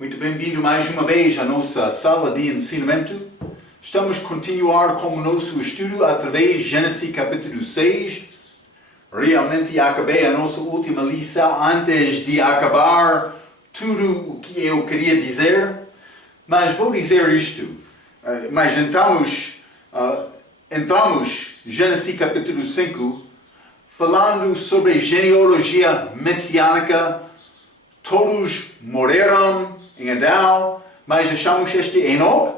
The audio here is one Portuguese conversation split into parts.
Muito bem-vindo mais uma vez à nossa sala de ensinamento. Estamos a continuar com o nosso estudo através de Gênesis capítulo 6. Realmente acabei a nossa última lição antes de acabar tudo o que eu queria dizer. Mas vou dizer isto. Mas entramos em Gênesis capítulo 5 falando sobre genealogia messiânica. Todos morreram em Adão, mas achamos este Enoque,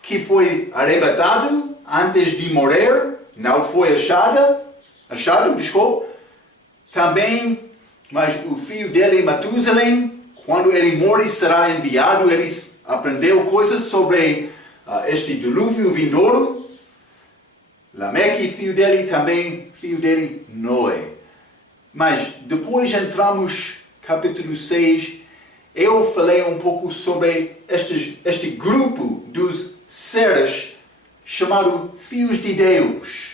que foi arrebatado antes de morrer, não foi achado, Também, mas o filho dele, Matusalém, quando ele morre, será enviado. Ele aprendeu coisas sobre este dilúvio vindouro. Lameque, filho dele, também filho dele, Noé. Mas depois entramos capítulo 6, eu falei um pouco sobre este grupo dos seres chamado Filhos de Deus.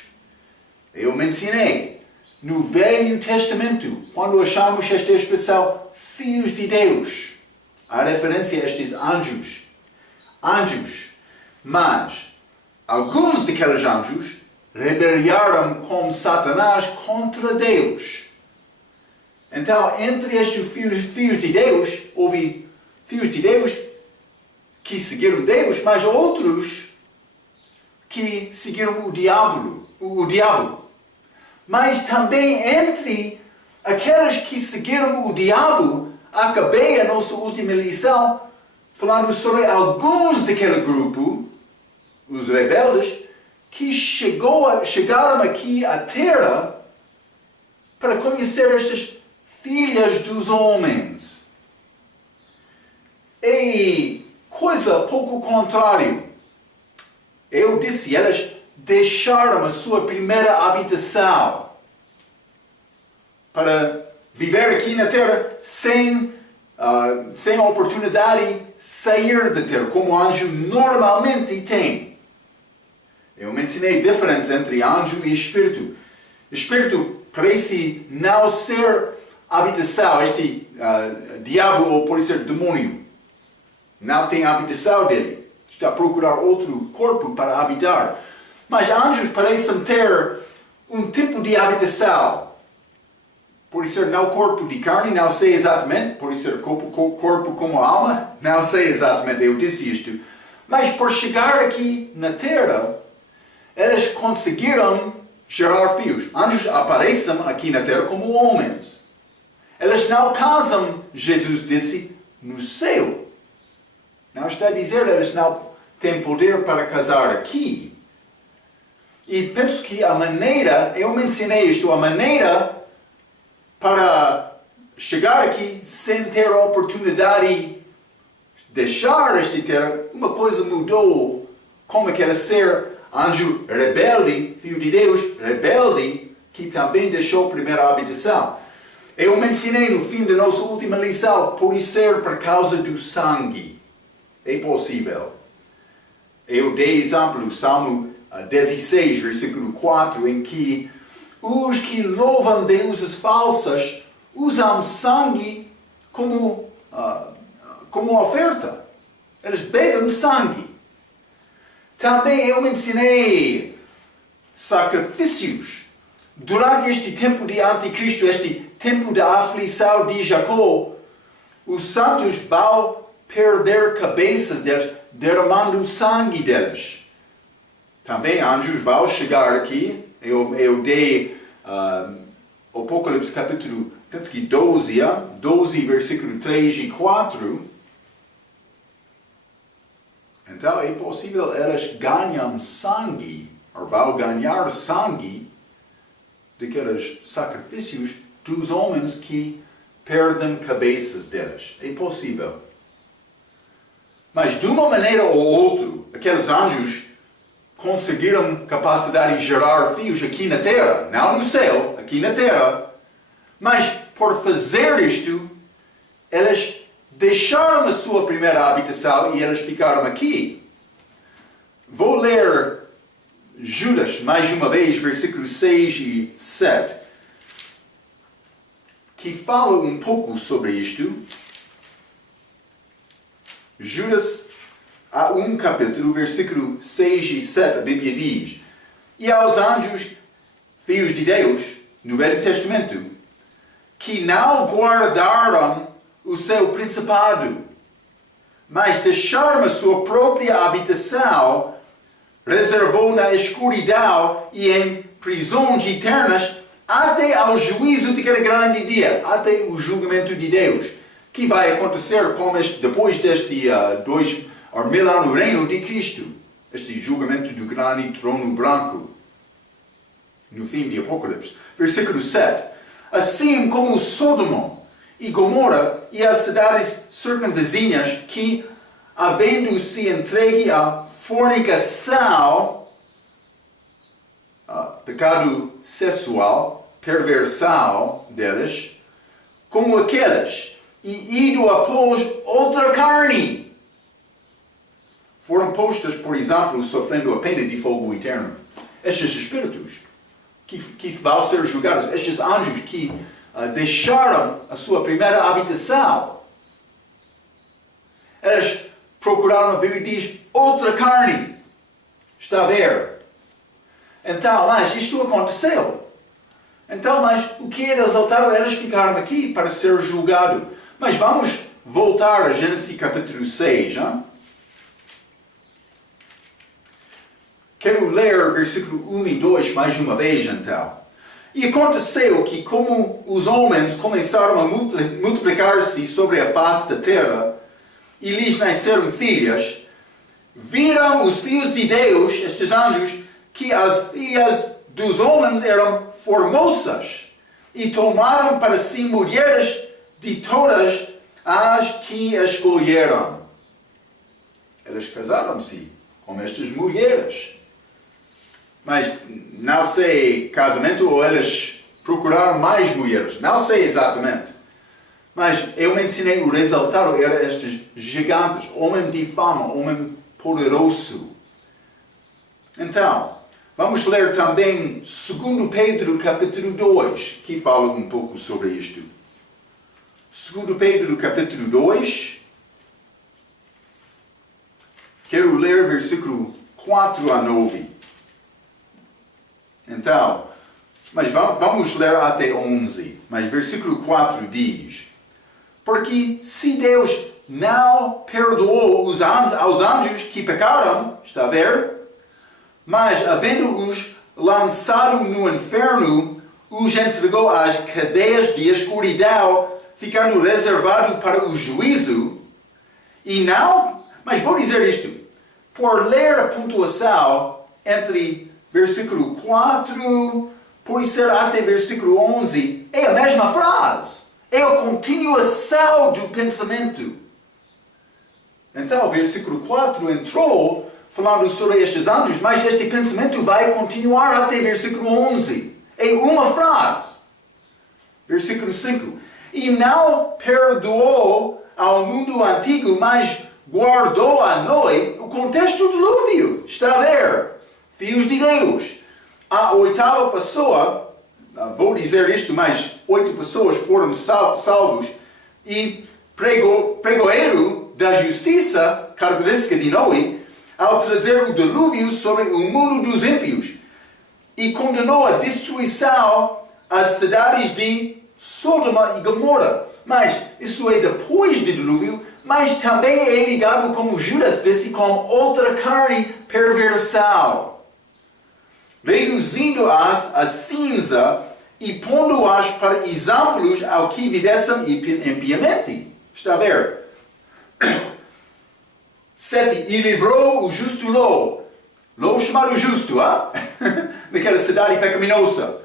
Eu mencionei no Velho Testamento, quando achamos esta expressão Filhos de Deus, há referência a estes anjos. Mas alguns daqueles anjos rebelaram com Satanás contra Deus. Então, entre estes filhos de Deus, houve filhos de Deus que seguiram Deus, mas outros que seguiram o diabo. Mas também entre aqueles que seguiram o diabo, acabei a nossa última lição falando sobre alguns daquele grupo, os rebeldes, que chegaram aqui à Terra para conhecer estas filhas dos homens. E coisa pouco contrária. Eu disse, elas deixaram a sua primeira habitação para viver aqui na terra sem a oportunidade de sair da terra, como o anjo normalmente tem. Eu mencionei diferença entre anjo e espírito. Espírito parece não ser habitação, este diabo, ou pode ser demônio, não tem habitação dele. Está a procurar outro corpo para habitar. Mas anjos parecem ter um tipo de habitação. Pode ser não corpo de carne, não sei exatamente. Pode ser corpo como alma, não sei exatamente, eu disse isto. Mas por chegar aqui na terra, eles conseguiram gerar filhos. Anjos aparecem aqui na terra como homens. Elas não casam, Jesus disse, no céu. Não está a dizer, elas não têm poder para casar aqui. E penso que a maneira, eu mencionei isto, a maneira para chegar aqui sem ter a oportunidade de deixar esta terra, uma coisa mudou. Como aquele ser, anjo rebelde, filho de Deus, rebelde, que também deixou a primeira habitação. Eu mencionei no fim da nossa última lição, pode ser por causa do sangue. É possível. Eu dei exemplo, Salmo 16, versículo 4, em que os que louvam deuses falsas usam sangue como oferta. Eles bebem sangue. Também eu mencionei sacrifícios. Durante este tempo de anticristo, este tempo da aflição de Jacó, os santos vão perder cabeças deles, derramando sangue deles. Também anjos vão chegar aqui. Eu dei Apocalipse capítulo 12, versículo 3 e 4. Então é possível elas ganham sangue, ou vão ganhar sangue daqueles sacrifícios dos homens que perdem cabeças deles. É possível. Mas de uma maneira ou outra, aqueles anjos conseguiram capacidade de gerar filhos aqui na terra, não no céu, aqui na terra. Mas por fazer isto, eles deixaram a sua primeira habitação e eles ficaram aqui. Vou ler Judas, mais uma vez, versículos 6 e 7, que fala um pouco sobre isto. Judas, há um capítulo, versículo 6 e 7, a Bíblia diz: e aos anjos, filhos de Deus, no Velho Testamento, que não guardaram o seu principado, mas deixaram a sua própria habitação, reservou na escuridão e em prisões eternas, até ao juízo daquele grande dia, até o julgamento de Deus, que vai acontecer depois deste 2000 anos reino de Cristo, este julgamento do grande trono branco, no fim de Apocalipse. Versículo 7. Assim como Sodoma e Gomorra e as cidades circunvizinhas que, havendo se entregue à fornicação, pecado sexual, perversão deles, como aqueles, e ido após outra carne, foram postas, por exemplo, sofrendo a pena de fogo eterno. Estes espíritos que vão ser julgados, estes anjos que deixaram a sua primeira habitação, eles procuraram, a Bíblia diz, outra carne. Está a ver? Então, mas isto aconteceu. Então, mas o que eles resultado? Eles ficaram aqui para ser julgados. Mas vamos voltar a Gênesis capítulo 6. Hein? Quero ler versículo 1 e 2 mais uma vez, então. E aconteceu que, como os homens começaram a multiplicar-se sobre a face da terra, e lhes nasceram filhas, viram os filhos de Deus, estes anjos, que as filhas dos homens eram formosas, e tomaram para si mulheres de todas as que escolheram. Eles casaram-se com estas mulheres. Mas não sei casamento ou eles procuraram mais mulheres. Não sei exatamente. Mas eu mencionei o resultado era estes gigantes, homem de fama, homem poderoso. Então, vamos ler também 2 Pedro capítulo 2, que fala um pouco sobre isto. 2 Pedro capítulo 2. Quero ler versículo 4 a 9. Então, mas vamos ler até 11. Mas versículo 4 diz: porque se Deus não perdoou aos anjos que pecaram, está a ver? Mas havendo-os lançado no inferno, os entregou às cadeias de escuridão, ficando reservado para o juízo. E não, mas vou dizer isto, por ler a pontuação entre versículo 4, por ser até versículo 11, é a mesma frase. É a continuação do pensamento. Então, versículo 4 entrou falando sobre estes anjos, mas este pensamento vai continuar até versículo 11. É uma frase. Versículo 5. E não perdoou ao mundo antigo, mas guardou a Noé. O contexto do dilúvio. Está a ver? Filhos de Deus. A oitava pessoa, vou dizer isto, mas 8 pessoas foram salvos. E pregoeiro da justiça, característica de Noé, ao trazer o dilúvio sobre o mundo dos ímpios. E condenou a destruição às cidades de Sodoma e Gomorra. Mas isso é depois do dilúvio, mas também é ligado, como Judas disse, com outra carne, perversão. Reduzindo-as a cinza e pondo-as para exemplos ao que vivessem impiamente. Está a ver? 7. E livrou o justo Ló. Ló chamado justo, daquela cidade pecaminosa.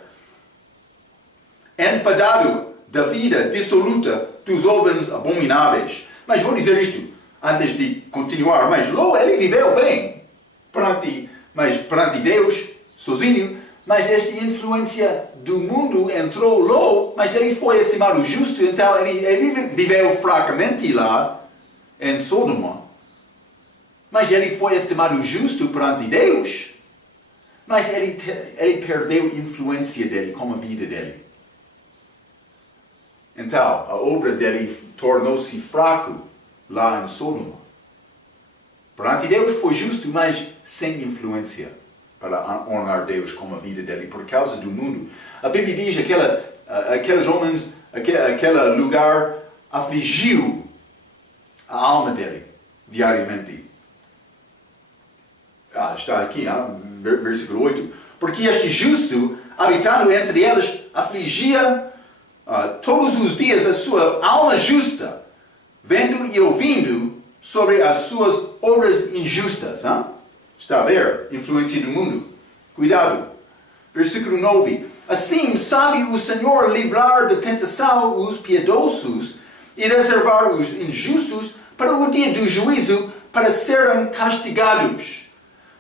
Enfadado da vida dissoluta dos homens abomináveis. Mas vou dizer isto antes de continuar. Mas Ló, ele viveu bem perante Deus, sozinho. Mas esta influência do mundo entrou Ló, mas ele foi estimado justo. Então ele viveu fracamente lá em Sodoma. Mas ele foi estimado justo perante Deus. Mas ele perdeu a influência dele com a vida dele. Então, a obra dele tornou-se fraco lá em Sodoma. Perante Deus foi justo, mas sem influência para honrar Deus com a vida dele por causa do mundo. A Bíblia diz que aqueles homens, aquele lugar afligiu a alma dele diariamente. Está aqui, versículo 8. Porque este justo, habitando entre eles, afligia todos os dias a sua alma justa, vendo e ouvindo sobre as suas obras injustas. Está a ver? Influência do mundo. Cuidado. Versículo 9. Assim sabe o Senhor livrar de tentação os piedosos e reservar os injustos para o dia do juízo, para serem castigados.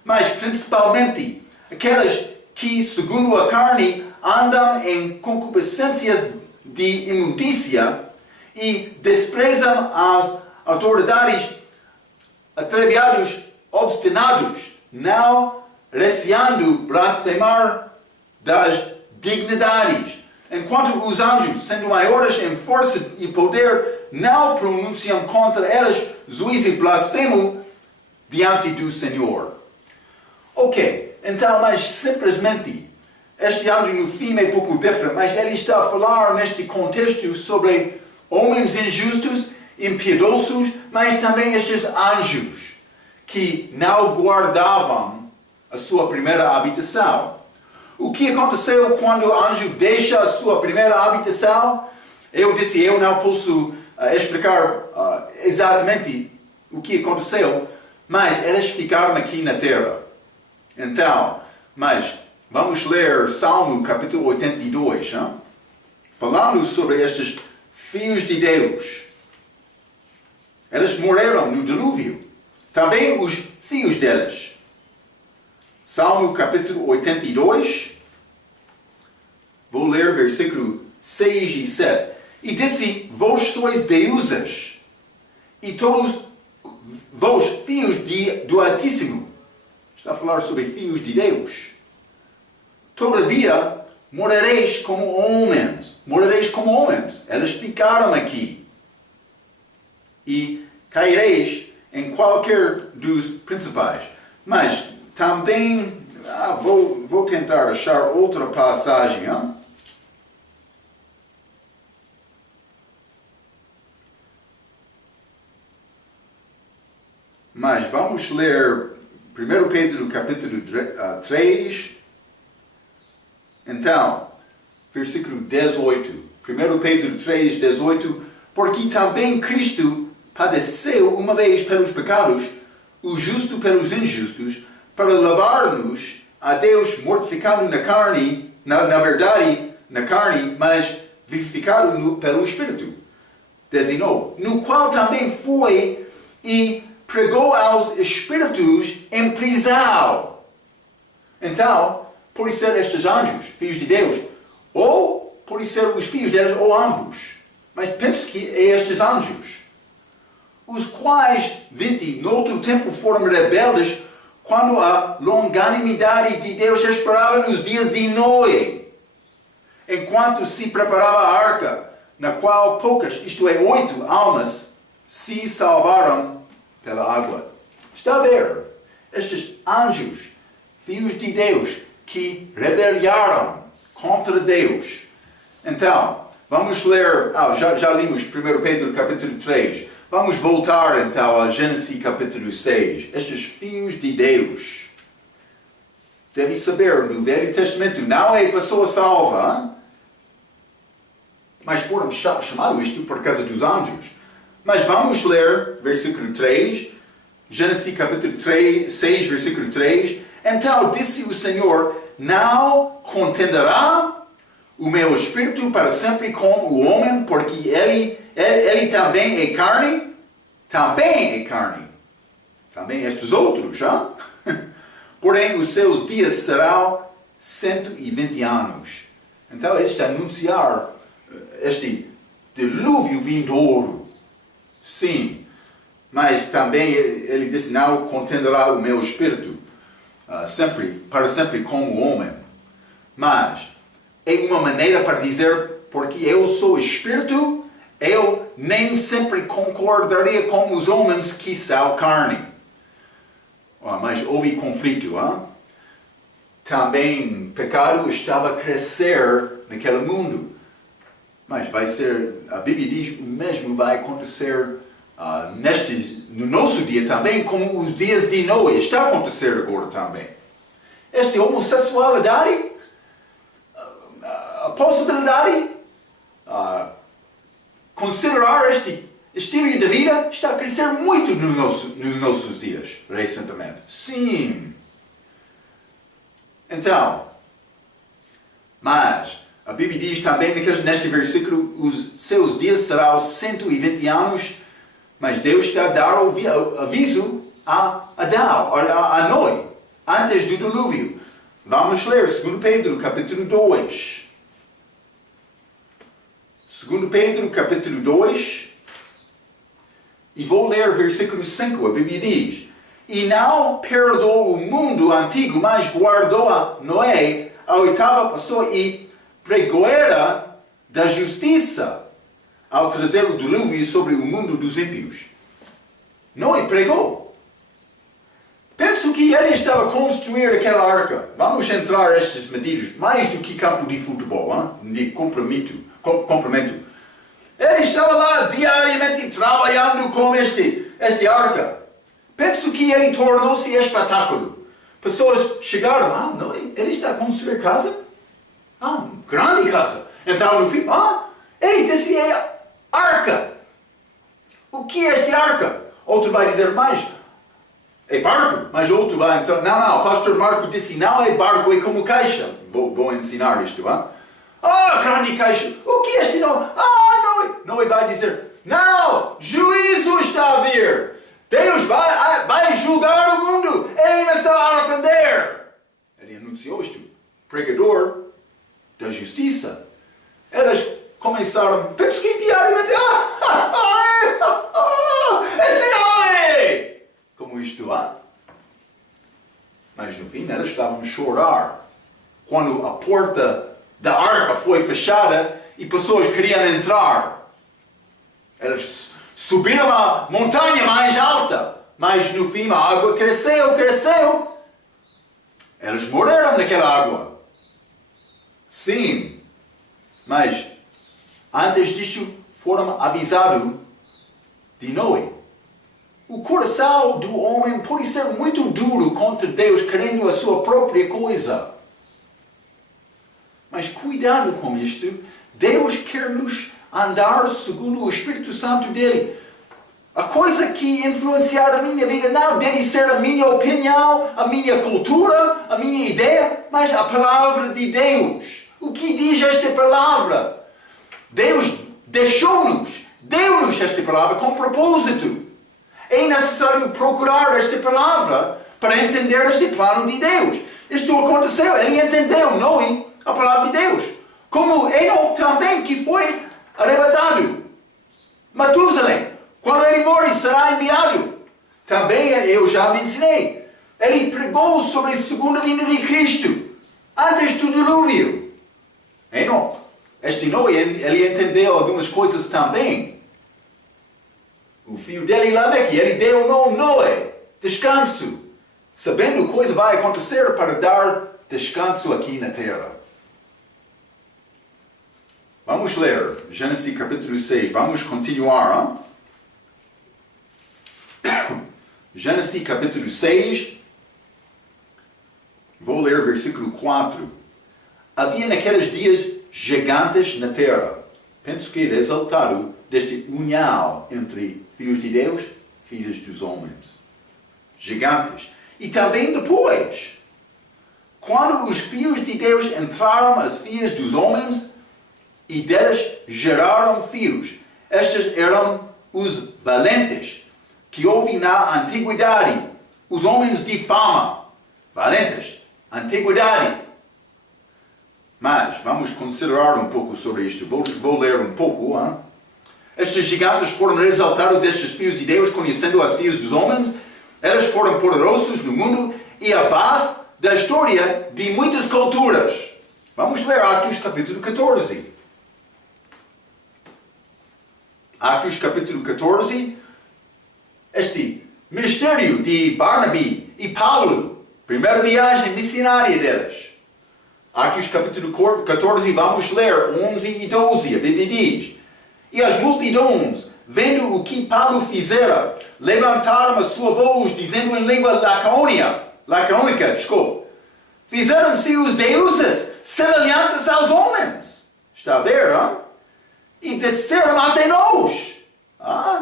Mas principalmente aqueles que, segundo a carne, andam em concupiscências de imundícia e desprezam as autoridades, atrevidos, obstinados, não receando blasfemar das dignidades, enquanto os anjos, sendo maiores em força e poder, não pronunciam contra eles juízo blasfemo diante do Senhor. Ok, então, mas simplesmente, este anjo no fim é pouco diferente, mas ele está a falar neste contexto sobre homens injustos, impiedosos, mas também estes anjos que não guardavam a sua primeira habitação. O que aconteceu quando o anjo deixa a sua primeira habitação? Eu disse, eu não posso explicar exatamente o que aconteceu, mas eles ficaram aqui na terra. Então, mas vamos ler Salmo capítulo 82, falando sobre estes filhos de Deus. Eles morreram no dilúvio. Também os filhos deles. Salmo capítulo 82. Vou ler versículo 6 e 7. E disse, vós sois deuses, e todos vós filhos do Altíssimo. Está a falar sobre filhos de Deus. Todavia, morareis como homens. Morareis como homens. Eles ficaram aqui. E caireis em qualquer dos principais. Mas também, vou tentar achar outra passagem. Mas vamos ler 1 Pedro capítulo 3. Então, versículo 18. 1 Pedro 3, 18. Porque também Cristo padeceu uma vez pelos pecados, o justo pelos injustos, para levar-nos a Deus mortificado na carne, na verdade, na carne, mas vivificado pelo Espírito. 19. No qual também foi e pregou aos espíritos em prisão. Então, por ser estes anjos, filhos de Deus, ou por ser os filhos deles, ou ambos. Mas penso que é estes anjos, os quais, 20, no outro tempo foram rebeldes, quando a longanimidade de Deus esperava nos dias de Noé, enquanto se preparava a arca, na qual poucas, isto é, 8 almas, se salvaram pela água. Está a ver? Estes anjos, filhos de Deus, que rebelaram contra Deus. Então, vamos ler, já limos 1 Pedro capítulo 3. Vamos voltar então a Gênesis capítulo 6. Estes filhos de Deus, devem saber, no Velho Testamento não é pessoa salva, mas foram chamados isto por causa dos anjos. Mas vamos ler versículo 3, Gênesis capítulo 6, versículo 3. Então disse o Senhor, não contenderá o meu espírito para sempre com o homem, porque ele também é carne. Também é carne. Também estes outros, já? Porém, os seus dias serão 120 anos. Então, ele está a anunciar este dilúvio vindouro. Sim. Mas também ele disse, não contenderá o meu espírito para sempre com o homem. Mas é uma maneira para dizer, porque eu sou espírito, eu nem sempre concordaria com os homens que são carne. Mas houve conflito. Também pecado estava a crescer naquele mundo. Mas vai ser, a Bíblia diz, o mesmo vai acontecer no nosso dia também, como os dias de Noé. Está a acontecer agora também. Esta homossexualidade, a possibilidade, considerar este estilo de vida está a crescer muito nos nossos dias, recentemente. Sim. Então, mas a Bíblia diz também neste versículo, os seus dias serão 120 anos, mas Deus está a dar aviso a Adão, a Noé, antes do dilúvio. Vamos ler 2 Pedro, capítulo 2. 2 Pedro, capítulo 2, e vou ler versículo 5, a Bíblia diz: E não perdoou o mundo antigo, mas guardou a Noé, a oitava pessoa, e pregoeira da justiça, ao trazer o dilúvio sobre o mundo dos ímpios. Noé pregou. Penso que ele estava a construir aquela arca. Vamos entrar nestas medidas, mais do que campo de futebol, de complemento. Ele estava lá diariamente trabalhando com esta arca. Penso que ele tornou-se espetáculo. Pessoas chegaram, não, ele está a construir casa? Grande casa. Então no fim, ele disse é arca. O que é esta arca? Outro vai dizer, mas é barco. Mas outro vai entrar, não, o pastor Marco disse, não é barco, é como caixa. Vou ensinar isto, grande caixa. O que é este nome? Noé vai dizer, não, juízo está a vir. Deus vai julgar o mundo. Ele ainda está a arrepender. Ele anunciou isto. Pregador da justiça. Eles começaram, penso que diariamente, este Noé! Como isto, Mas no fim eles estavam a chorar. Quando a porta da arca foi fechada e pessoas queriam entrar. Eles subiram a montanha mais alta, mas no fim a água cresceu. Eles morreram naquela água. Sim, mas antes disto foram avisados de Noé. O coração do homem pode ser muito duro contra Deus, querendo a sua própria coisa. Mas cuidado com isto. Deus quer nos andar segundo o Espírito Santo dele. A coisa que influenciar a minha vida não deve ser a minha opinião, a minha cultura, a minha ideia, mas a palavra de Deus. O que diz esta palavra? Deus deixou-nos, deu-nos esta palavra com propósito. É necessário procurar esta palavra para entender este plano de Deus. Isto aconteceu, ele entendeu, Noé, a palavra de Deus. Como Enoque também, que foi arrebatado. Matusalém, quando ele morre, será enviado. Também eu já mencionei. Ele pregou sobre a segunda vinda de Cristo, antes do dilúvio. Enoque. Este Noé, ele entendeu algumas coisas também. O filho dele, Lameque, ele deu o nome Noé, descanso. Sabendo coisa vai acontecer para dar descanso aqui na terra. Vamos ler Gênesis capítulo 6. Vamos continuar. Gênesis capítulo 6. Vou ler versículo 4. Havia naqueles dias gigantes na terra. Penso que é resultado deste união entre filhos de Deus e filhos dos homens. Gigantes. E também depois, quando os filhos de Deus entraram as filhas dos homens e deles geraram filhos, estes eram os valentes que houve na antiguidade, os homens de fama, valentes, antiguidade. Mas vamos considerar um pouco sobre isto. Vou ler um pouco. Estes gigantes foram resultado destes filhos de Deus, conhecendo as filhas dos homens. Eles foram poderosos no mundo e a base da história de muitas culturas. Vamos ler Atos capítulo 14. Atos capítulo 14. Este ministério de Barnaby e Paulo, primeira viagem missionária deles. Atos capítulo 14, vamos ler 11 e 12, a Bíblia diz: E as multidões, vendo o que Paulo fizera, levantaram a sua voz, dizendo em língua lacônica, fizeram-se os deuses semelhantes aos homens. Está a ver, hein? E desceram até nós.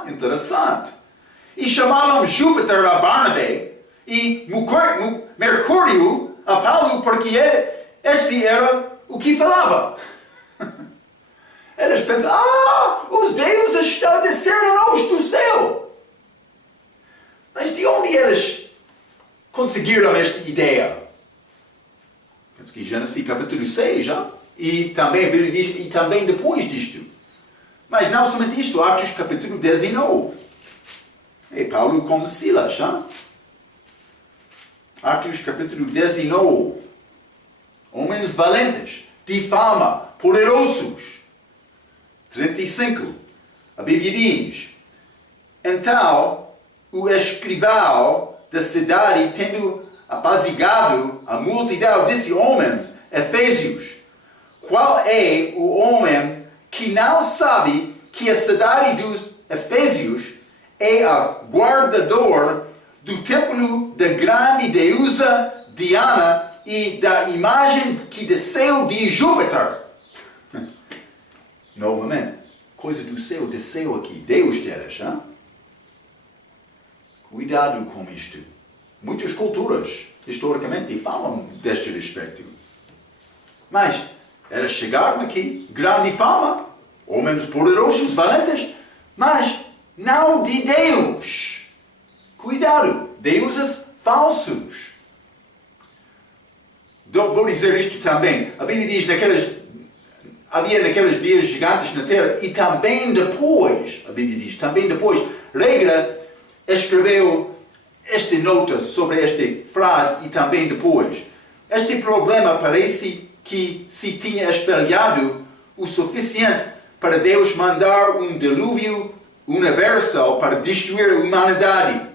Interessante. E chamavam Júpiter a Barnabé e Mercúrio a Paulo, porque este era o que falava. Eles pensam, os deuses estão a descer a nós do céu. Mas de onde eles conseguiram esta ideia? Penso que Gênesis capítulo 6, e também a Bíblia diz, e também depois disto. Mas não somente isto, Atos capítulo 19. E Paulo com Silas, Atos capítulo 19. Homens valentes, de fama, poderosos. 35. A Bíblia diz: Então, o escrivão da cidade, tendo apaziguado a multidão, disse: Homens, Efésios, qual é o homem que não sabe que a cidade dos Efésios é a guardador do templo da grande deusa Diana e da imagem que desceu de Júpiter? Novamente, coisa do céu desceu aqui, Deus deles, Cuidado com isto. Muitas culturas, historicamente, falam deste respeito. Mas eles chegaram aqui, grande fama, homens poderosos, valentes, mas não de Deus. Cuidado, deuses falsos. Vou dizer isto também. A Bíblia diz havia naqueles dias gigantes na terra e também depois, a Bíblia diz, também depois, Regra escreveu esta nota sobre esta frase e também depois. Este problema parece que se tinha espalhado o suficiente para Deus mandar um dilúvio universal para destruir a humanidade.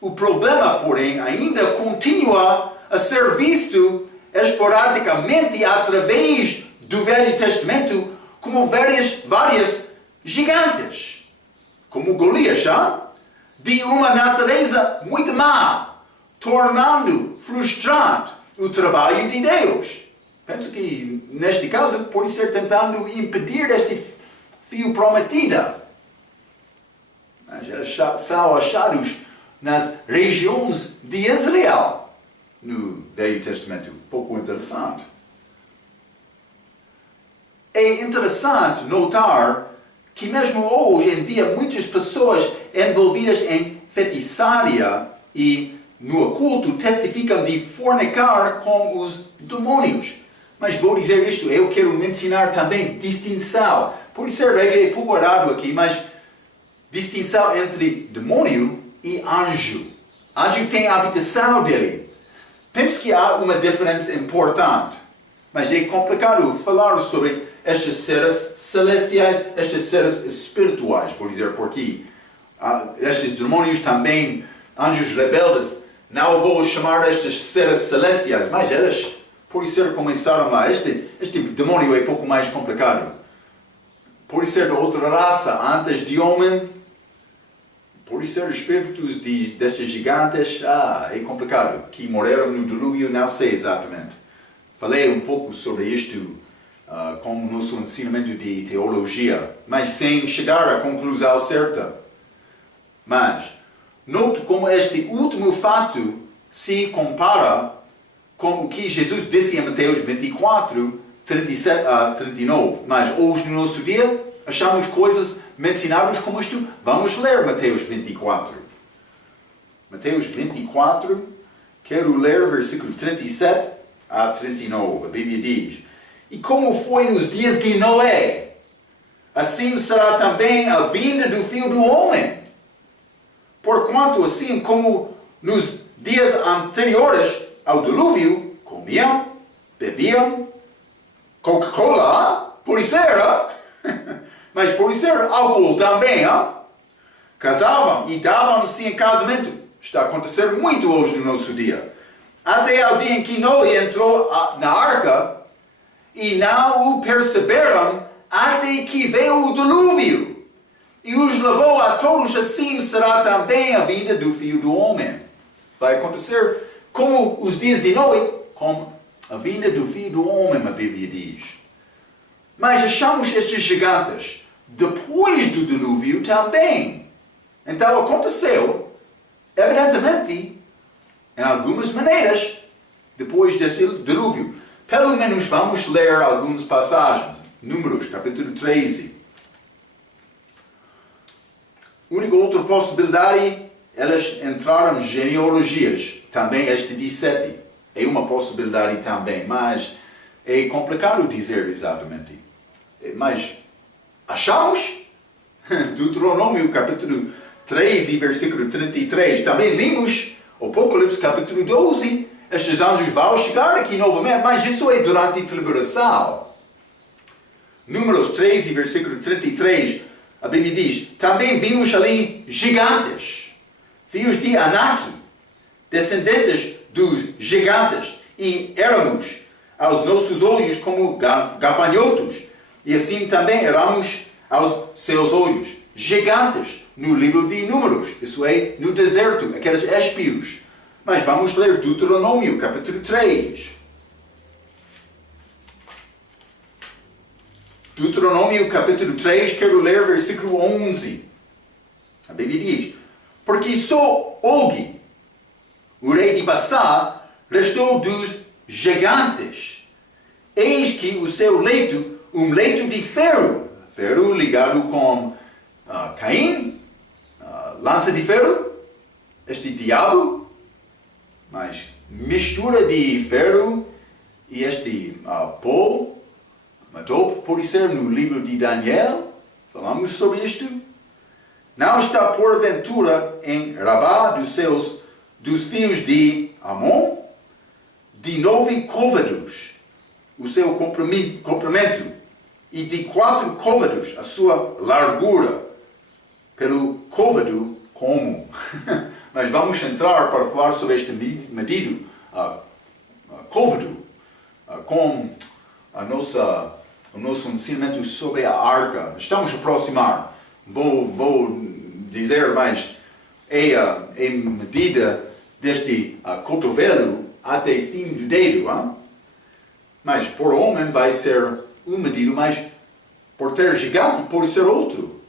O problema, porém, ainda continua a ser visto esporadicamente através do Velho Testamento como várias gigantes, como Golias, de uma natureza muito má, tornando frustrante o trabalho de Deus. Penso que, neste caso, pode ser tentando impedir este fio prometido. Mas eles são achados nas regiões de Israel, no Velho Testamento. Pouco interessante. É interessante notar que mesmo hoje em dia muitas pessoas envolvidas em feitiçaria e no oculto testificam de fornicar com os demônios. Mas vou dizer isto, eu quero mencionar também distinção. Pode ser regra pouco errado aqui, mas distinção entre demônio e anjo. Anjo tem a habitação dele. Penso que há uma diferença importante, mas é complicado falar sobre estes seres celestiais, estes seres espirituais, vou dizer por aqui. Estes demônios também, anjos rebeldes, não vou chamar estes seres celestiais, mas eles, por ser começaram lá, este demônio é um pouco mais complicado. Por ser de outra raça, antes de homem, por ser espíritos destes gigantes, é complicado. Que morreram no dilúvio, não sei exatamente. Falei um pouco sobre isto como nosso ensinamento de teologia, mas sem chegar à conclusão certa. Mas, note como este último fato se compara com o que Jesus disse em Mateus 24, 37 a 39. Mas hoje, no nosso dia, achamos coisas mencionadas como isto. Vamos ler Mateus 24. Mateus 24, quero ler versículo 37 a 39. A Bíblia diz: E como foi nos dias de Noé, assim será também a vinda do Filho do Homem. Porquanto assim como nos dias anteriores ao dilúvio, comiam, bebiam, Coca-Cola, por isso era, mas por isso era álcool também, casavam e davam-se em casamento, Está acontecendo muito hoje no nosso dia. Até o dia em que Noé entrou na arca e não o perceberam até que veio o dilúvio. E os levou a todos, assim será também a vida do Filho do Homem. Vai acontecer como os dias de Noé, como a vinda do Filho do Homem, a Bíblia diz. Mas achamos estes gigantes depois do dilúvio também. Então aconteceu, evidentemente, em algumas maneiras, depois desse dilúvio. Pelo menos vamos ler algumas passagens. Números, capítulo 13. Única outra possibilidade, elas entraram em genealogias. Também este de Sete. É uma possibilidade também, mas é complicado dizer exatamente. Mas achamos, Deuteronômio capítulo 13, versículo 33, também limos Apocalipse capítulo 12, estes anjos vão chegar aqui novamente, mas isso é durante a tribulação. Números 13, versículo 33, a Bíblia diz, também vimos ali gigantes, filhos de Anak, descendentes dos gigantes, e éramos aos nossos olhos como gafanhotos, e assim também éramos aos seus olhos, gigantes, no livro de Números, isso é, no deserto, aqueles espios. Mas vamos ler Deuteronômio, capítulo 3. Deuteronômio, capítulo 3, quero ler versículo 11. A Bíblia diz, porque só Og, o rei de Bassá, restou dos gigantes. Eis que o seu leito, um leito de ferro, ferro ligado com Caim, lança de ferro, este diabo, mas mistura de ferro e este pó, matou, pode ser no livro de Daniel, falamos sobre isto. Não está porventura em Rabá dos filhos de Amon, de 9 côvados, o seu comprimento, e de 4 côvados, a sua largura, pelo côvado como. Mas vamos entrar para falar sobre este medido, côvado, com o nosso ensinamento sobre a arca. Estamos a aproximar. Vou dizer mais, é medida deste cotovelo até fim do dedo. Mas por homem vai ser um medido, mas por ter gigante pode ser outro.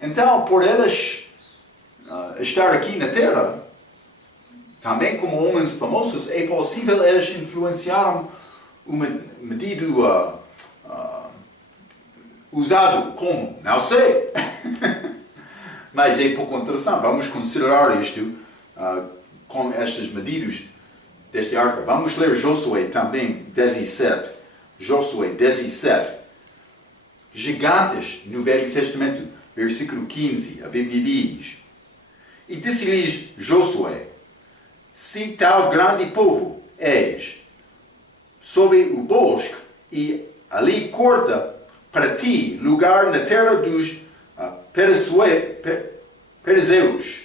Então, por elas estar aqui na Terra, também como homens famosos, é possível eles influenciarem o medido usado como, não sei. Mas é pouco interessante. Vamos considerar isto com estes medidos desta arca. Vamos ler Josué também 17. Josué 17. Gigantes no Velho Testamento, versículo 15, a Bíblia diz, e disse-lhes Josué, se tal grande povo és, sob o bosque, e ali corta para ti lugar na terra dos Perizeus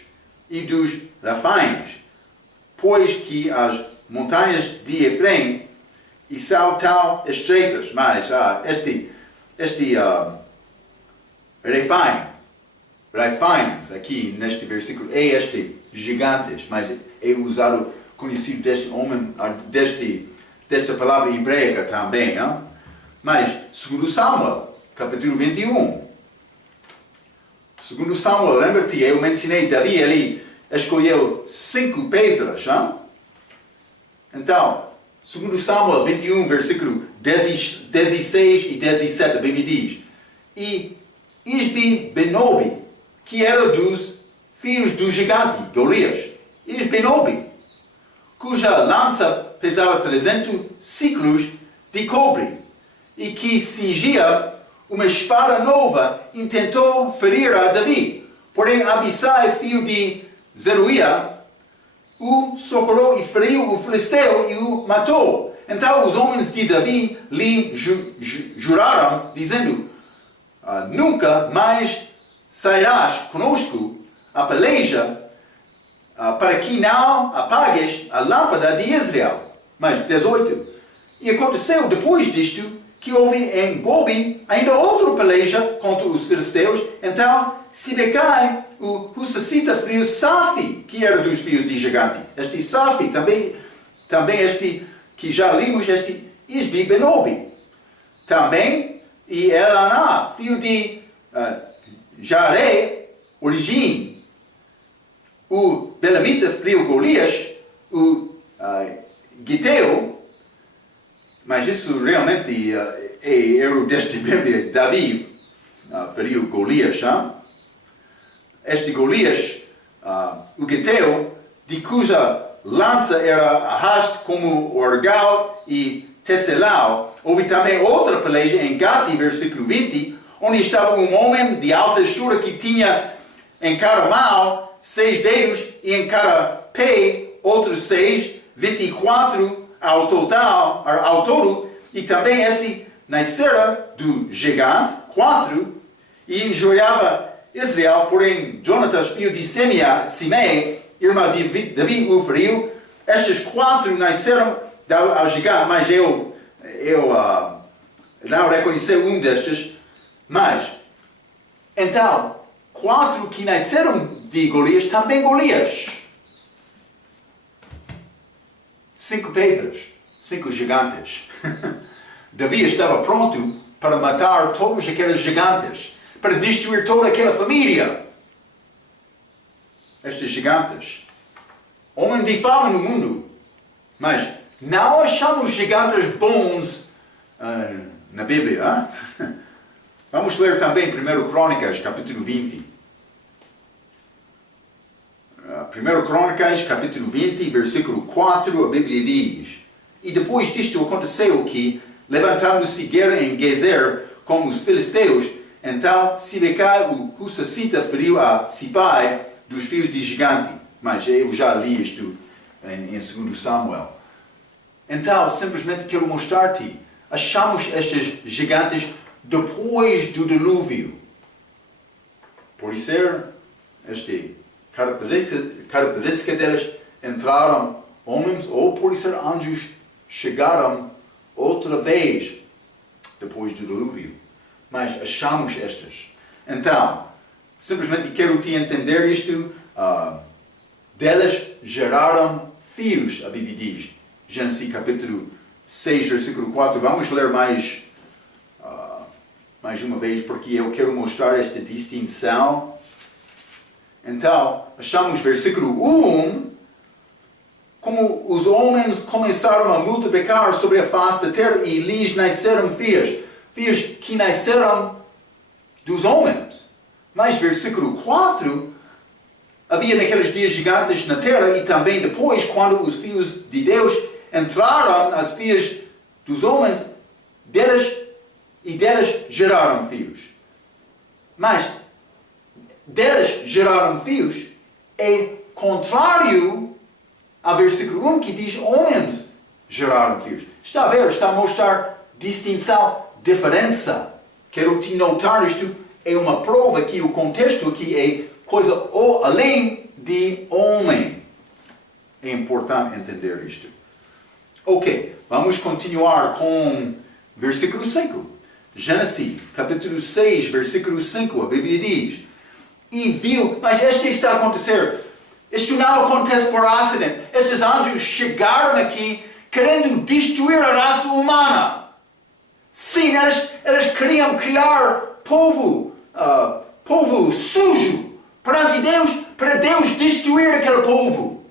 e dos Rafaíns, pois que as montanhas de Efraim e são tão estreitas, mas Refaim, aqui neste versículo, é este gigantes, mas é usado, conhecido deste homem, desta palavra hebraica também. Mas, segundo Samuel, capítulo 21. Segundo Samuel, lembra-te, eu mencionei Davi, ele escolheu 5 pedras. Então, segundo Samuel 21, versículo 16 e 17, a Bíblia diz, e Isbi-Benobi, que era dos filhos do gigante, Golias, Isbi-Benobi, cuja lança pesava 300 ciclos de cobre, e que cingia uma espada nova, intentou ferir a Davi. Porém, Abissai, filho de Zeruia, o socorreu e feriu o filisteu e o matou. Então os homens de Davi lhe juraram, dizendo, nunca mais sairás conosco a peleja para que não apagues a lâmpada de Israel. Mas 18. E aconteceu depois disto que houve em Gobi ainda outra peleja contra os filisteus. Então Sibecai, o Husacita, feriu Safi, que era dos filhos de gigante. Este Safi, também este que já limos, este Isbi Benobi. Também, e Elaná, filho de Jaré, Origim, o Belamita feriu Golias, o Giteu, mas isso realmente é erro desta Bíblia. Davi feriu Golias. Este Golias, o Giteu, de cuja lança era arraste como Orgal e Tesselau. Houve também outra peleja em Gati, versículo 20, onde estava um homem de alta estatura que tinha em cada mão 6 dedos e em cada pé outros 6, 24 ao todo, e também esse nascera do gigante, 4, e injuriava Israel, porém Jonatas, filho de Simei, irmã de Davi, o feriu. Estes 4 nasceram ao gigante, mas eu não reconheci um destes. Mas, então, 4 que nasceram de Golias, também Golias. 5 pedras, 5 gigantes. Davi estava pronto para matar todos aqueles gigantes, para destruir toda aquela família. Estes gigantes, homem de fama no mundo, mas não achamos gigantes bons na Bíblia. Vamos ler também 1 Crônicas, capítulo 20. 1 Crônicas, capítulo 20, versículo 4, a Bíblia diz: E depois disto aconteceu que, levantando-se guerra em Gezer com os filisteus, então Sibecai, o Husacita, feriu a Sipai dos filhos de gigante. Mas eu já li isto em 2 Samuel. Então, simplesmente quero mostrar-te. Achamos estes gigantes depois do dilúvio. Pode ser esta característica deles, entraram homens, ou pode ser anjos, chegaram outra vez depois do dilúvio. Mas achamos estas. Então, simplesmente quero te entender isto. Delas geraram filhos, a Bíblia diz. Gênesis capítulo 6, versículo 4. Vamos ler mais uma vez, porque eu quero mostrar esta distinção. Então, achamos versículo 1, como os homens começaram a multiplicar sobre a face da terra e lhes nasceram filhos que nasceram dos homens. Mas versículo 4, havia naqueles dias gigantes na terra, e também depois, quando os filhos de Deus entraram as filhas dos homens, delas geraram filhos. Mas delas geraram filhos é contrário ao versículo 1 que diz homens geraram filhos. Está a ver? Está a mostrar distinção, diferença. Quero te notar isto. É uma prova que o contexto aqui é coisa além de homem. É importante entender isto. Ok, vamos continuar com versículo 5. Gênesis, capítulo 6, versículo 5, a Bíblia diz: E viu, mas isto está a acontecer. Isto não acontece por acidente. Esses anjos chegaram aqui querendo destruir a raça humana. Sim, eles queriam criar povo sujo perante Deus, para Deus destruir aquele povo.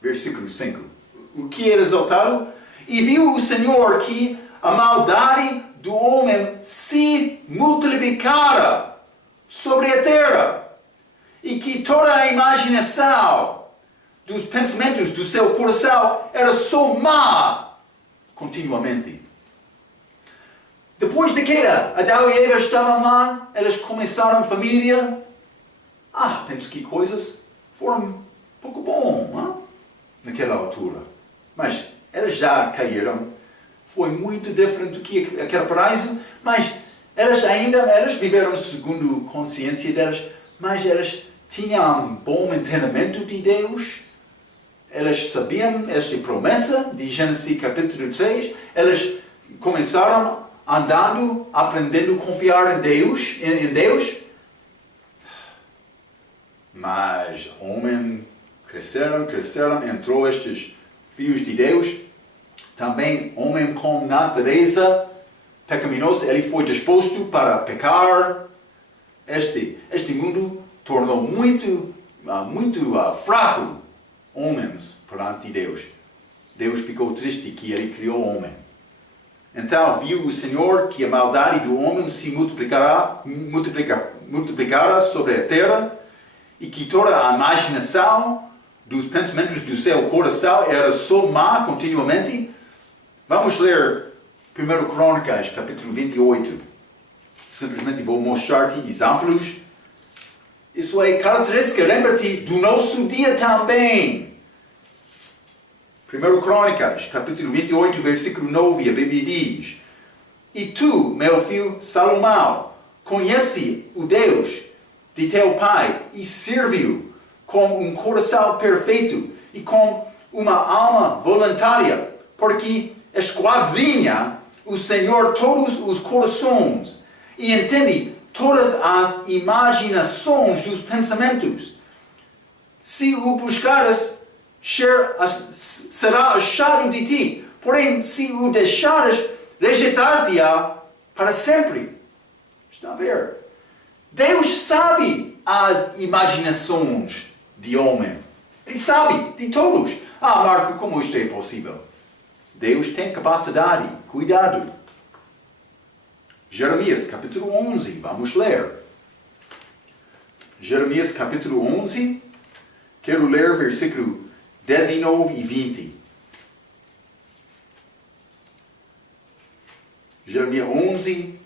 Versículo 5. O que é exaltado? E viu o Senhor que a maldade do homem se multiplicara sobre a terra, e que toda a imaginação dos pensamentos do seu coração era só má continuamente. Depois da queda, Adão e Eva estavam lá, eles começaram família. Penso que coisas foram um pouco bom, naquela altura. Mas eles já caíram. Foi muito diferente do que aquele paraíso, mas eles viveram segundo a consciência deles, mas eles tinham bom entendimento de Deus, eles sabiam esta promessa de Gênesis capítulo 3, eles começaram andando, aprendendo a confiar em Deus, mas homem cresceram, entrou estes filhos de Deus, também homem com natureza pecaminosa, ele foi disposto para pecar. Este mundo tornou muito fraco homens perante Deus. Deus ficou triste que ele criou o homem. Então viu o Senhor que a maldade do homem se multiplicará sobre a terra e que toda a imaginação dos pensamentos do seu coração era só má continuamente. Vamos ler 1 Crônicas, capítulo 28. Simplesmente vou mostrar-te exemplos. Isso é característica, lembra-te do nosso dia também. 1 Crônicas, capítulo 28, versículo 9, a Bíblia diz: E tu, meu filho Salomão, conhece o Deus de teu pai e serve-o com um coração perfeito e com uma alma voluntária, porque esquadrinha o Senhor todos os corações e entende todas as imaginações dos pensamentos. Se o buscares, será achado de ti. Porém, se o deixares, rejeitar-te-á para sempre. Está a ver? Deus sabe as imaginações de homem. Ele sabe de todos. Marco, como isto é possível? Deus tem capacidade. Cuidado. Jeremias, capítulo 11. Vamos ler. Jeremias, capítulo 11. Quero ler versículo 19 e 20. Jeremias 11,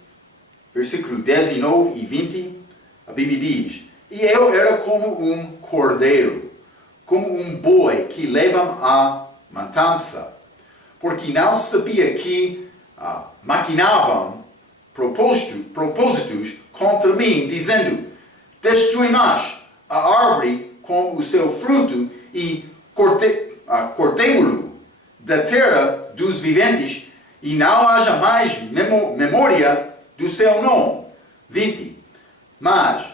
versículo 19 e 20. A Bíblia diz: E eu era como um cordeiro, como um boi que levam à matança, porque não sabia que maquinavam propósitos contra mim, dizendo: Destruí-mas a árvore com o seu fruto e cortemo-lo da terra dos viventes, e não haja mais memória do seu nome. 20. Mas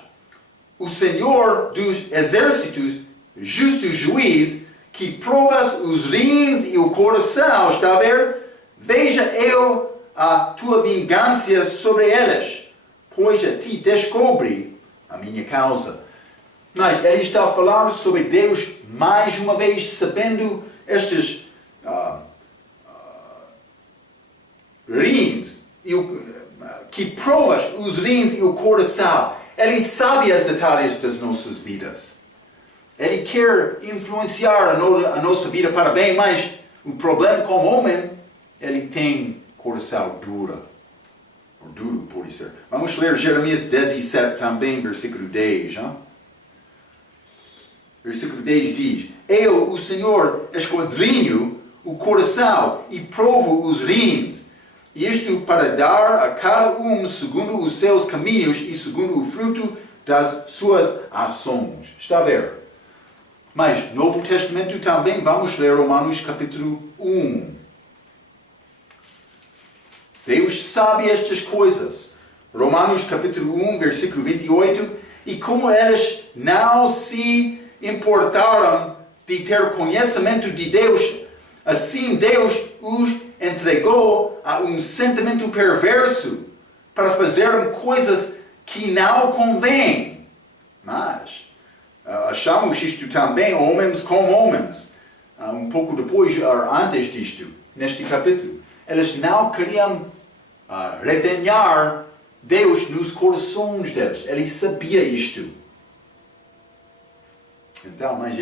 o Senhor dos exércitos, justo juiz, que provas os rins e o coração, está a ver? Veja eu a tua vingança sobre eles, pois a ti descobre a minha causa. Mas ele está a falar sobre Deus mais uma vez, sabendo estes rins, que provas os rins e o coração. Ele sabe os detalhes das nossas vidas. Ele quer influenciar a nossa vida para bem, mas o problema com o homem, ele tem coração duro. Ou duro, pode ser. Vamos ler Jeremias 17 também, versículo 10. Hein? Versículo 10 diz: Eu, o Senhor, esquadrinho o coração e provo os rins. Isto para dar a cada um segundo os seus caminhos e segundo o fruto das suas ações. Está a ver? Mas, Novo Testamento também, vamos ler Romanos capítulo 1. Deus sabe estas coisas. Romanos capítulo 1, versículo 28. E como eles não se importaram de ter conhecimento de Deus, assim Deus os entregou a um sentimento perverso para fazerem coisas que não convêm. Mas achamos isto também, homens com homens. Um pouco depois, antes disto, neste capítulo, eles não queriam retenhar Deus nos corações deles. Ele sabia isto. Então, mas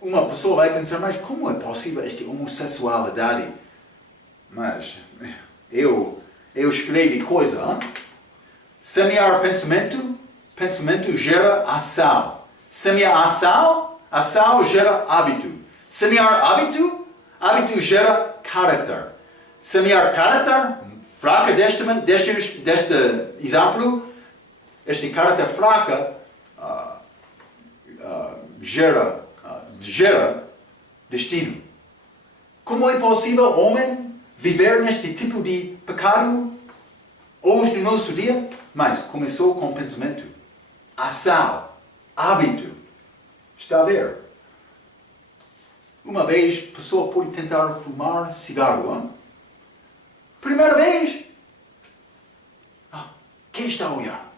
uma pessoa vai pensar: mas como é possível esta homossexualidade? Mas eu escrevi coisa. Hein? Semear pensamento gera ação. Semear ação gera hábito. Semear hábito gera caráter. Semear caráter, fraca deste exemplo, este caráter fraca gera destino. Como é possível homem viver neste tipo de pecado hoje no nosso dia? Mas começou com pensamento, ação, hábito. Está a ver? Uma vez, a pessoa pode tentar fumar cigarro. Hein? Primeira vez, quem está a olhar?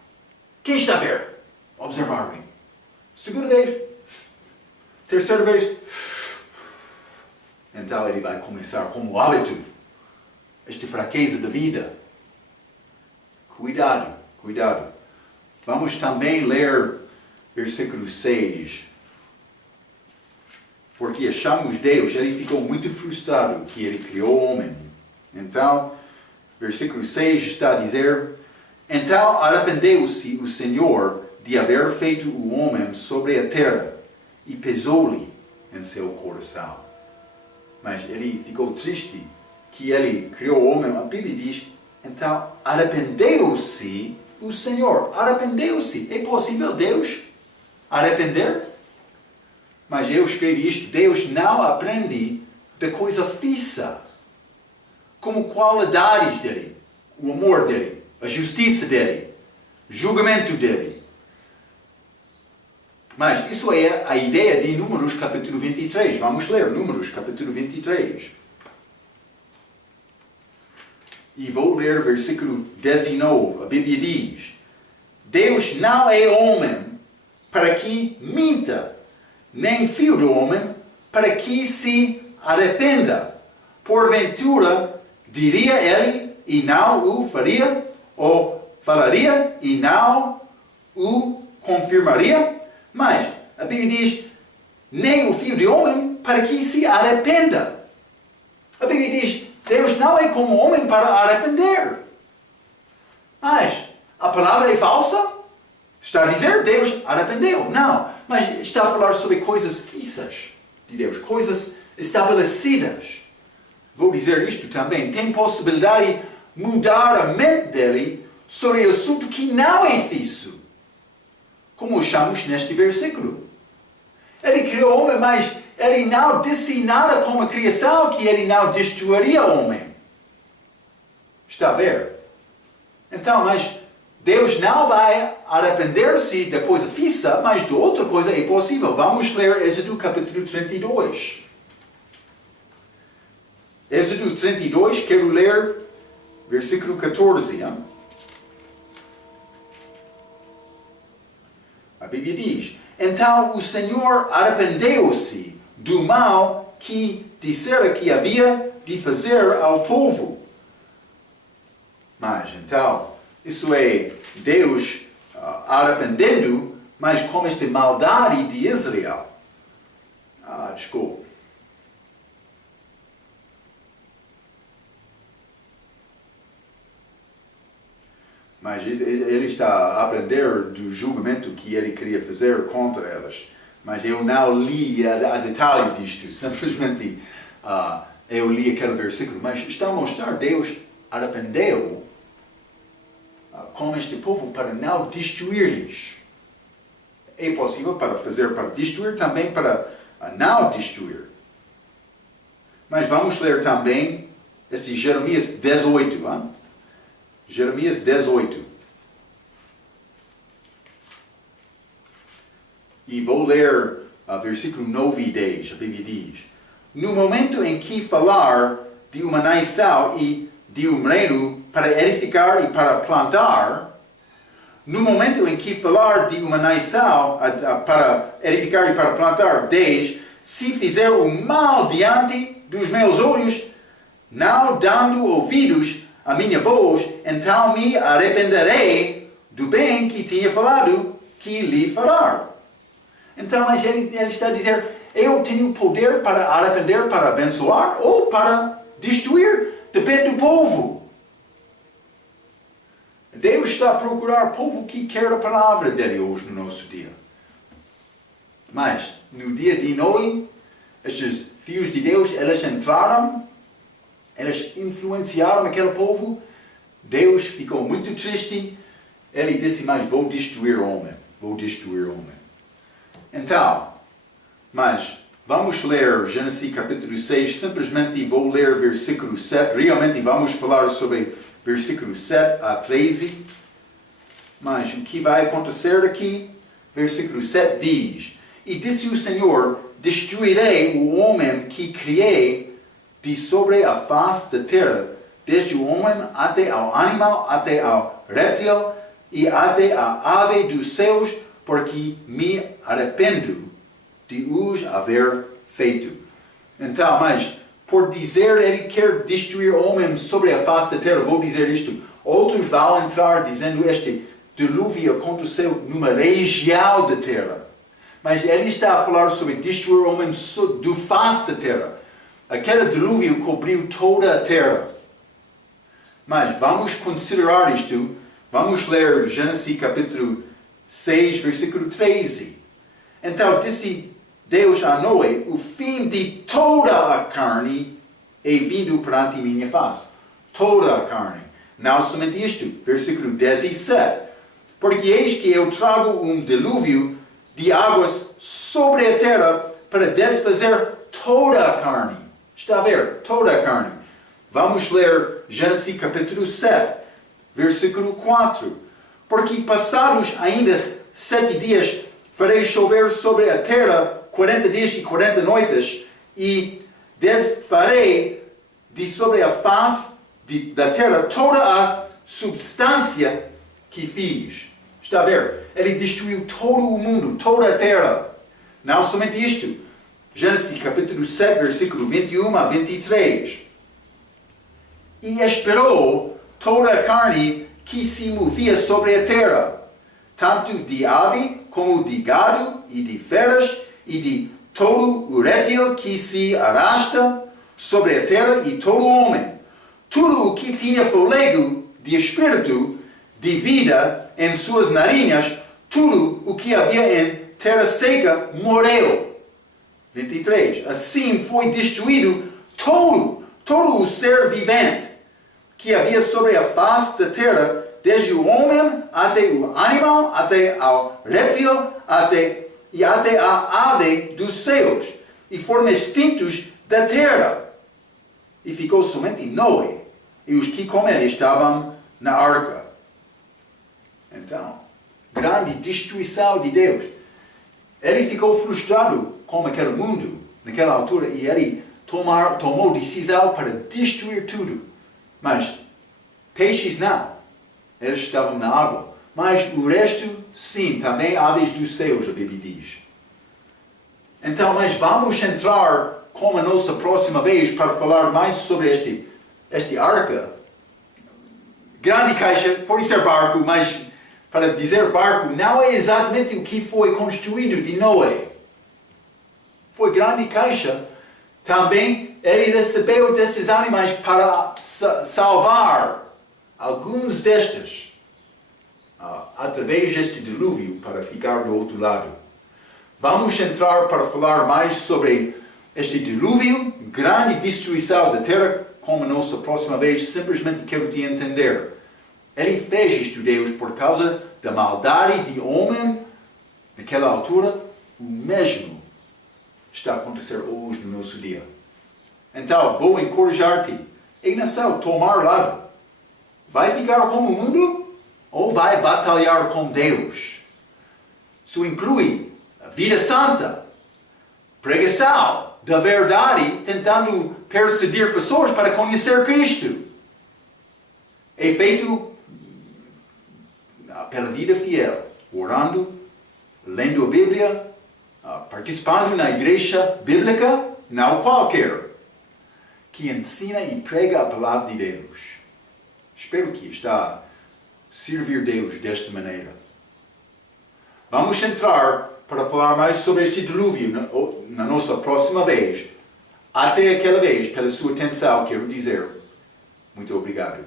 Quem está a ver? Observar-me. Segunda vez, terceira vez, então ele vai começar como hábito esta fraqueza da vida. Cuidado, cuidado. Vamos também ler versículo 6. Porque achamos Deus, ele ficou muito frustrado que ele criou o homem. Então, versículo 6 está a dizer: Então arrependeu-se o Senhor de haver feito o homem sobre a terra e pesou-lhe em seu coração. Mas ele ficou triste que ele criou o homem. A Bíblia diz, então arrependeu-se o Senhor. Arrependeu-se. É possível Deus arrepender? Mas eu escrevi isto, Deus não aprende da coisa fixa, como qualidades dele, o amor dele, a justiça dele, o julgamento dele. Mas isso é a ideia de Números capítulo 23. Vamos ler Números capítulo 23. E vou ler versículo 19. A Bíblia diz: Deus não é homem para que minta, nem filho do homem para que se arrependa. Porventura, diria ele e não o faria? Ou falaria e não o confirmaria? Mas a Bíblia diz, nem o filho de homem para que se arrependa. A Bíblia diz, Deus não é como homem para arrepender. Mas a palavra é falsa? Está a dizer, Deus arrependeu. Não, mas está a falar sobre coisas fixas de Deus, coisas estabelecidas. Vou dizer isto também, tem possibilidade de mudar a mente dele sobre assunto que não é fixo. Como achamos neste versículo. Ele criou o homem, mas ele não disse nada com a criação que ele não destruiria o homem. Está a ver? Então, mas Deus não vai arrepender-se da coisa fixa, mas de outra coisa é possível. Vamos ler Êxodo capítulo 32. Êxodo 32, quero ler versículo 14. Hein? A Bíblia diz, então o Senhor arrependeu-se do mal que dissera que havia de fazer ao povo. Mas então, isso é Deus arrependendo, mas com esta maldade de Israel. Desculpa. Mas ele está a aprender do julgamento que ele queria fazer contra elas. Mas eu não li a detalhe disto, simplesmente eu li aquele versículo. Mas está a mostrar Deus arrependeu com este povo para não destruir-lhes. É possível para fazer para destruir, também para não destruir. Mas vamos ler também este Jeremias 18. Hein? Jeremias 18. E vou ler versículo 9 e 10. A Bíblia diz: No momento em que falar de uma nação e de um reino para edificar e para plantar, no momento em que falar de uma nação para edificar e para plantar, 10, se fizer o mal diante dos meus olhos, não dando ouvidos a minha voz, então me arrependerei do bem que tinha falado que lhe falar. Então, mas ele está a dizer, eu tenho poder para arrepender, para abençoar ou para destruir. Depende do povo. Deus está a procurar povo que quer a palavra dele hoje no nosso dia. Mas, no dia de Noé, estes filhos de Deus, eles entraram, eles influenciaram aquele povo. Deus ficou muito triste. Ele disse, mas vou destruir o homem. Vou destruir o homem. Então, Mas vamos ler Gênesis capítulo 6, simplesmente vou ler versículo 7. Realmente vamos falar sobre versículo 7 a 13. Mas o que vai acontecer aqui? Versículo 7 diz: E disse o Senhor: Destruirei o homem que criei de sobre a face da terra, desde o homem até ao animal, até ao réptil e até a ave dos céus, porque me arrependo de os haver feito. Então, mas por dizer ele quer destruir o homem sobre a face da terra, vou dizer isto. Outros vão entrar dizendo este dilúvio aconteceu numa região da terra. Mas ele está a falar sobre destruir o homem do face da terra. Aquele dilúvio cobriu toda a terra. Mas vamos considerar isto. Vamos ler Gênesis capítulo 6, versículo 13. Então disse Deus a Noé: o fim de toda a carne é vindo perante minha face. Toda a carne. Não somente isto. Versículo 17. Porque eis que eu trago um dilúvio de águas sobre a terra para desfazer toda a carne. Está a ver? Toda a carne. Vamos ler Gênesis capítulo 7, versículo 4. Porque passados ainda 7 dias farei chover sobre a terra 40 dias e 40 noites, e desfarei de sobre a face da terra toda a substância que fiz. Está a ver? Ele destruiu todo o mundo, toda a terra. Não somente isto. Gênesis capítulo 7, versículo 21 a 23. E esperou toda a carne que se movia sobre a terra, tanto de ave como de gado e de feras e de todo o réptil que se arrasta sobre a terra e todo homem. Tudo o que tinha fôlego de espírito de vida em suas narinas, tudo o que havia em terra seca morreu. 23. Assim foi destruído todo o ser vivente que havia sobre a face da terra, desde o homem até o animal, até ao réptil, até a ave dos céus, e foram extintos da terra. E ficou somente Noé, e os que com ele estavam na arca. Então, grande destruição de Deus. Ele ficou frustrado com aquele mundo, naquela altura, e ele tomou decisão para destruir tudo. Mas, peixes não. Eles estavam na água. Mas o resto, sim, também aves dos céus, a Bíblia diz. Então, mas vamos entrar com a nossa próxima vez para falar mais sobre este arca. Grande caixa, pode ser barco, mas para dizer barco não é exatamente o que foi construído de Noé. Foi grande caixa. Também ele recebeu desses animais para salvar alguns destes, através deste dilúvio, para ficar do outro lado. Vamos entrar para falar mais sobre este dilúvio, grande destruição da terra, como nossa próxima vez. Simplesmente quero te entender. Ele fez isto, Deus, por causa da maldade de homem naquela altura. O mesmo está a acontecer hoje no nosso dia. Então, vou encorajar-te. É nação, tomar lado. Vai ficar como o mundo ou vai batalhar com Deus? Isso inclui a vida santa, pregação da verdade, tentando persuadir pessoas para conhecer Cristo. É feito pela vida fiel, orando, lendo a Bíblia, participando na igreja bíblica, não qualquer, que ensina e prega a palavra de Deus. Espero que está a servir Deus desta maneira. Vamos entrar para falar mais sobre este dilúvio na nossa próxima vez. Até aquela vez, pela sua atenção, quero dizer muito obrigado.